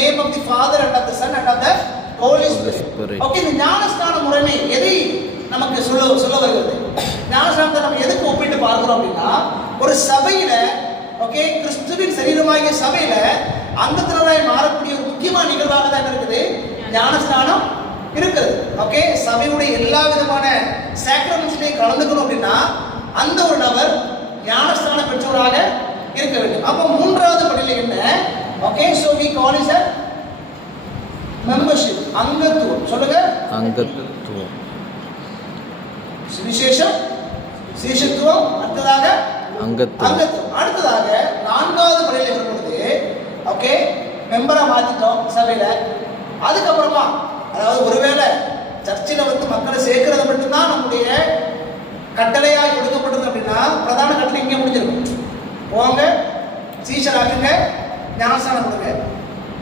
name of the Father and of the Son and of the Holy Spirit. Okay, இந்த ஞானஸ்நான முறைமை எதை நமக்கு சொல்ல வருகிறது? ஞானஸ்நானத்தை நம்ம எதுக்கு ஒப்பிட்டு பார்க்கிறோம் அப்படின்னா, ஒரு சபையில ஓகே கிறிஸ்துவின் சரீரமாகிய சபையில அங்கத்தினராய் மாறக்கூடிய ஒரு முக்கியமான நிகழ்வாக தான் இருக்குது ஞானஸ்நானம் இருக்குது. ஓகே, சபையுடைய எல்லா விதமான சாக்ரமெண்ட்ஸ்லையும் கலந்துக்கணும் அப்படின்னா அந்த ஒரு நபர் ஞானஸ்நானம் பெற்றவராக இருக்க வேண்டும். அப்போ மூன்றாவது படியில் என்ன? Okay, so we call it a membership. அங்கத்துவம். சொல்லுங்க, அங்கத்துவம். சுவிசேஷம், சீஷத்துவம், அடுத்ததாக அங்கத்துவம். அடுத்ததாக நான்காவது படியில் வரும்பொழுது ஓகே மெம்பரா மாத்திட்டோம் சபையில. அதுக்கப்புறமா அதாவது ஒருவேளை சர்ச்சில் மக்களை சேர்க்கிறது மட்டும்தான் நம்முடைய கட்டளையாக கொடுக்கப்பட்டது அப்படின்னா பிரதான கட்டளை இங்கே முடிஞ்சிருக்கும். போங்க, சீஷராக்குங்க, ஞானஸ்நானம் கொடுங்க,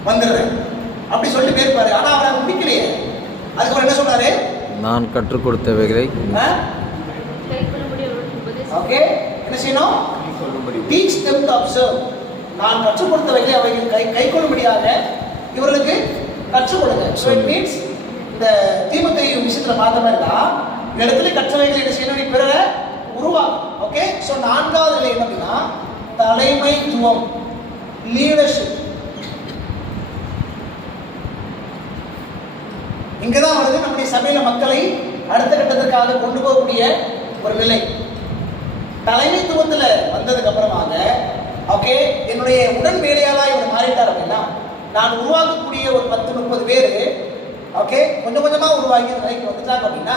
வந்துடுறேன் அப்படி சொல்லி பேர்ப்பாரு. ஆனா அவரை முடிக்கலையே. அதுக்கப்புறம் என்ன சொல்றாரு? நான் கற்றுக் கொடுத்தவைகளை ஓகே என்ன செய்யணும்? teach them to observe. நான் கற்றுக் கொடுத்தவைகளை அவைகள் கைக்கொள்ளும்படியாக இவர்களுக்கு கற்றுக் கொடுங்க. so it means இந்த தீமோத்தேயு விஷயத்துல பார்த்த மாதிரி தான் இடத்துல கற்றவைகளை என்ன செய்யணும்? நீ பிறரை உருவாக்கும். ஓகே, சோ நான்காவது நிலை என்ன அப்படின்னா தலைமைத்துவம், லீடர்ஷிப். இங்கதான் வருது நம்முடைய சபையில மக்களை அடுத்த கட்டத்திற்காக கொண்டு போகக்கூடிய ஒரு நிலை. தலைமைத்துவத்துல வந்ததுக்கு அப்புறமாக ஓகே என்னுடைய உடன் வேலையாளா இவர் மாறிட்டார் அப்படின்னா நான் உருவாக்கக்கூடிய ஒரு 10-30 பேர் ஓகே கொஞ்சம் கொஞ்சமா உருவாக்கி நிலைக்கு வந்துட்டாங்க அப்படின்னா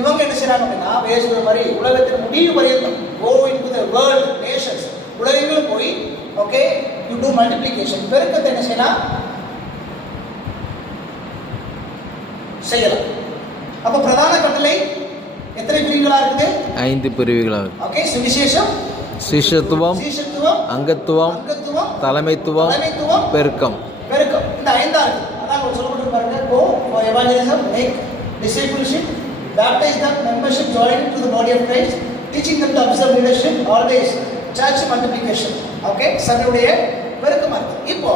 இவங்க என்ன செய்யறாங்க அப்படின்னா பேசுகிற மாதிரி உலகத்தின் முடிவு வரையும் go into the world nations, உலகங்களும் போய் ஓகே you do multiplication, பெருக்கத்தை என்ன செய்யலாம்? செய்யலாம். அப்ப பிரதான கட்டளை எத்தனை பிரிவுகளா இருக்குது? 5 பிரிவுகளாக. ஓகே, சுவிசேஷம், சீஷத்துவம், அங்கத்துவம், தலைமைத்துவம், பெருக்கம். இந்த 5 இருக்கு. அதான் சொல்லப்பட்டு பாருங்க, go for evangelism, make discipleship, baptize them, membership, join to the body of Christ, teaching them to observe leadership, always church multiplication. Okay, சபையுடைய பெருக்கமா இருக்கு. இப்போ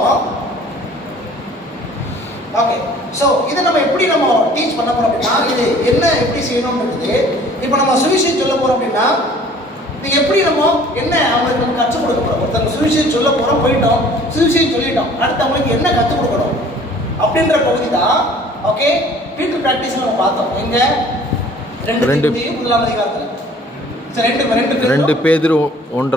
ஓகே, சோ இதை நம்ம எப்படி நம்ம டீச் பண்ண போறோம் அப்படின்னா இது என்ன எப்படி செய்யணும்ன்றது இப்போ நம்ம சுவிசேஷம் சொல்ல போறோம் அப்படின்னா இது எப்படி நம்ம என்ன அவங்களுக்கு நம்ம கற்றுக் கொடுக்க போறோம்? ஒருத்தங்க சுவிசேஷம் சொல்ல போறோம், போயிட்டோம், சுவிசேஷம் சொல்லிட்டோம், அடுத்து அவங்களுக்கு என்ன கற்றுக் கொடுக்கணும் அப்படின்ற பகுதி தான் ஓகே பீட்டர் பிராக்டிஸ் நம்ம பார்த்தோம். எங்க 2 முதலாம் அதிகாரத்துல 2 பேதுரு 1